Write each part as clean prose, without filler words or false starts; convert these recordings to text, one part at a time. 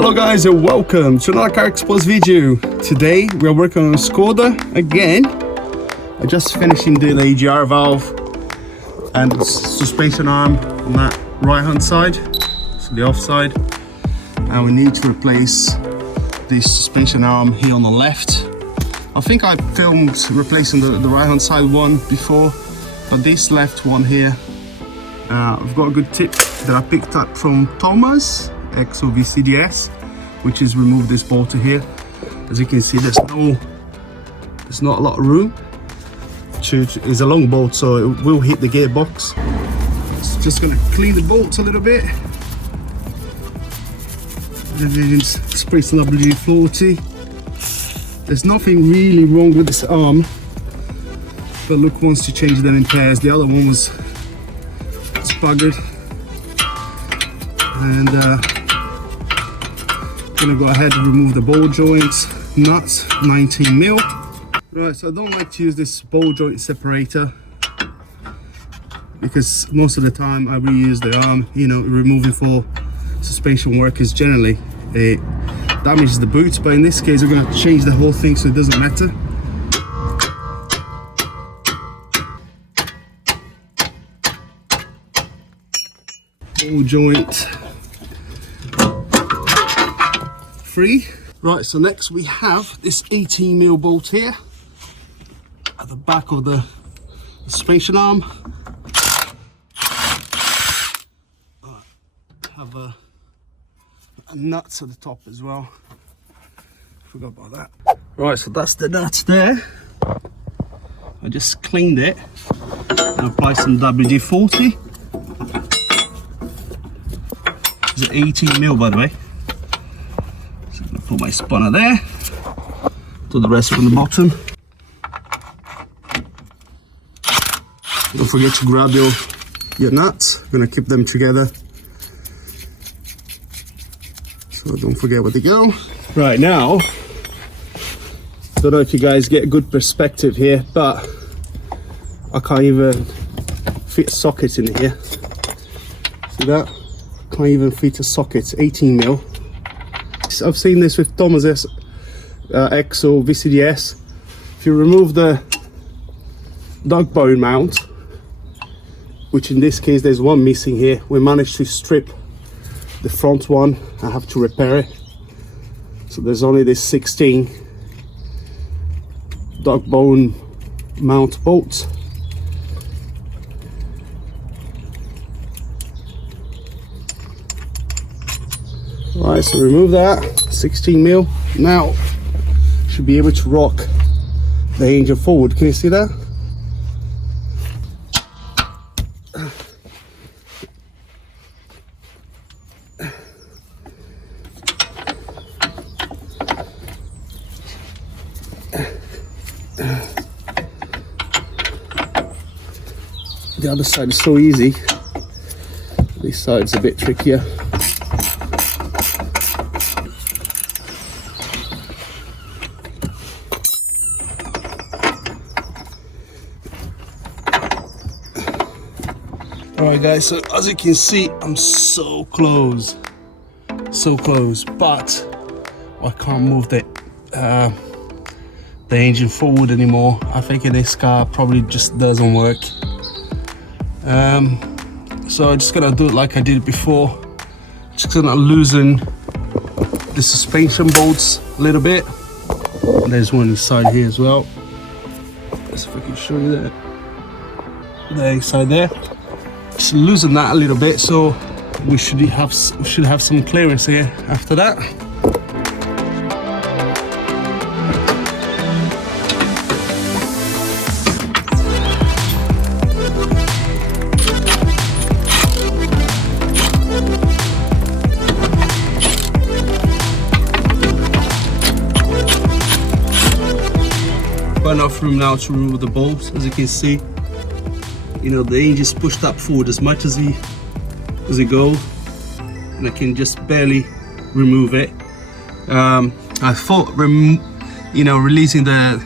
Hello guys and welcome to another car expose video. Today we are working on a Skoda again. I just finishing the AGR valve and suspension arm on that right hand side, so the off side, and we need to replace the suspension arm here on the left. I think I filmed replacing the right hand side one before, but this left one here, I've got a good tip that I picked up from Thomas EXOVCDS, which is remove this bolter here. As you can see, there's not a lot of room. It's a long bolt, so it will hit the gearbox. So just gonna clean the bolts a little bit, and then spray some WD-40. There's nothing really wrong with this arm, but look, once you change them in pairs, the other one was buggered, and gonna go ahead and remove the ball joints, nuts, 19mm. Right, so I don't like to use this ball joint separator because most of the time I reuse the arm. You know, removing for suspension work is generally it damages the boot, but in this case we're gonna change the whole thing, so it doesn't matter. Ball joint free. Right, so next we have this 18mm bolt here at the back of the suspension arm. Have a nuts at the top as well. Forgot about that. Right, so that's the nuts there. I just cleaned it and applied some WD-40. It's 18mm, by the way. So I'm gonna put my spanner there. Do the rest from the bottom. Don't forget to grab your nuts. I'm gonna keep them together, so don't forget where they go. Right, now, don't know if you guys get a good perspective here, but I can't even fit sockets in here. See that? Can't even fit a socket. 18mm. I've seen this with Thomas EXOVCDS. If you remove the dog bone mount, which in this case there's one missing here, we managed to strip the front one. I have to repair it, so there's only this 16 dog bone mount bolts. Right, so remove that 16mm. Now should be able to rock the engine forward. Can you see that? The other side is so easy. This side's a bit trickier. Alright guys, so as you can see, I'm so close, but I can't move the engine forward anymore. I think in this car probably just doesn't work. So I'm just gonna do it like I did before. Just gonna loosen the suspension bolts a little bit. And there's one inside here as well. Let's see if I can show you that. There, inside there. Just loosen that a little bit, so we should have some clearance here after that. Got enough room now to remove the bolts. As you can see, you know, the engine's pushed up forward as much as it go, and I can just barely remove it. I thought, you know, releasing the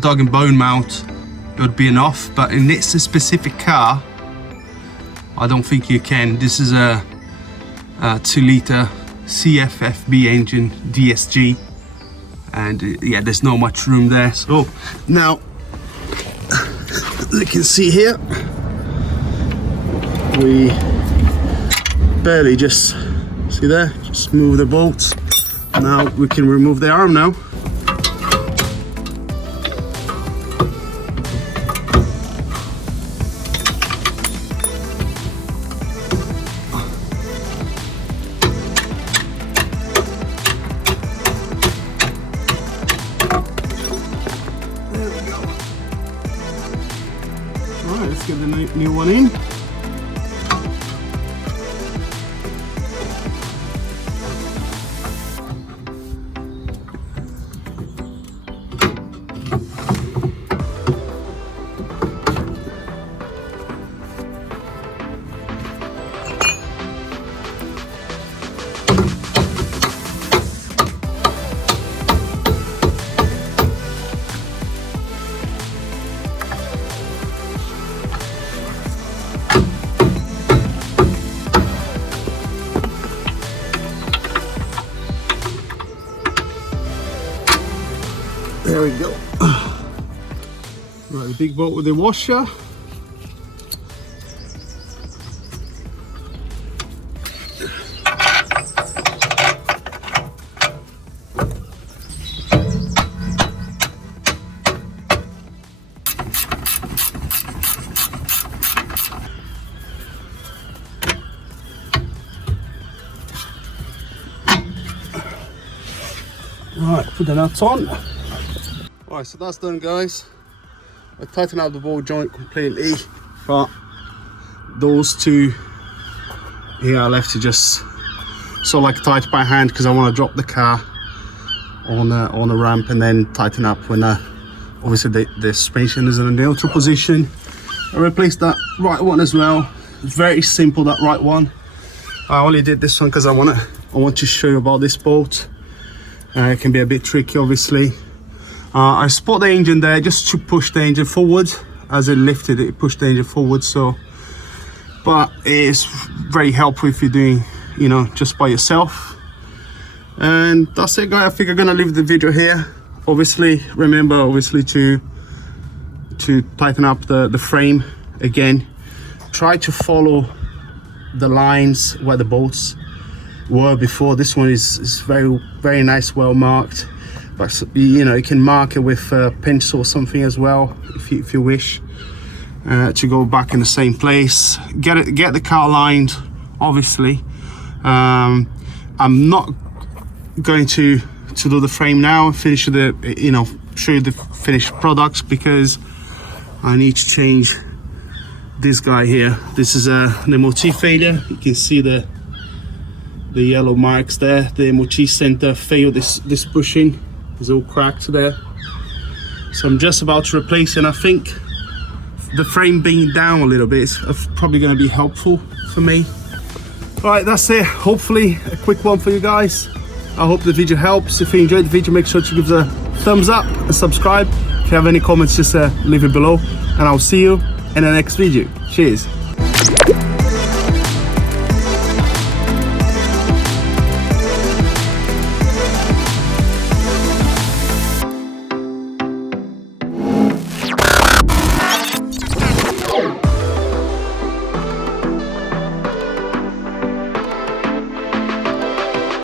dog and bone mount would be enough, but in this specific car, I don't think you can. This is a 2 litre CFFB engine DSG, and yeah, there's not much room there. So now you can see here we barely just see there, just move the bolts. Now we can remove the arm now. There we go. All right, let's get the new one in. There we go. Right, the big bolt with the washer. Right, put the nuts on. Alright, so that's done, guys. I tightened up the ball joint completely, but those two here I left to just sort of like tight by hand because I want to drop the car on the ramp and then tighten up when obviously the suspension is in a neutral position. I replaced that right one as well. It's very simple, that right one. I only did this one because I want to show you about this bolt. It can be a bit tricky, obviously. I spot the engine there just to push the engine forward. As it lifted, it pushed the engine forward. So, but it's very helpful if you're doing, you know, just by yourself. And that's it, guys. I think I'm gonna leave the video here. Obviously, remember, obviously, to tighten up the frame again. Try to follow the lines where the bolts were before. This one is very nice, well marked. But you know, you can mark it with a pencil or something as well if you wish to go back in the same place. Get the car lined, obviously. I'm not going to do the frame now and finish the, you know, show you the finished products because I need to change this guy here. This is the motif failure. You can see the yellow marks there. The motif center failed this bushing. It's all cracked there, so I'm just about to replace it. And I think the frame being down a little bit is probably going to be helpful for me. All right, that's it. Hopefully a quick one for you guys. I hope the video helps. If you enjoyed the video, make sure to give it a thumbs up and subscribe. If you have any comments, just leave it below, and I'll see you in the next video. Cheers.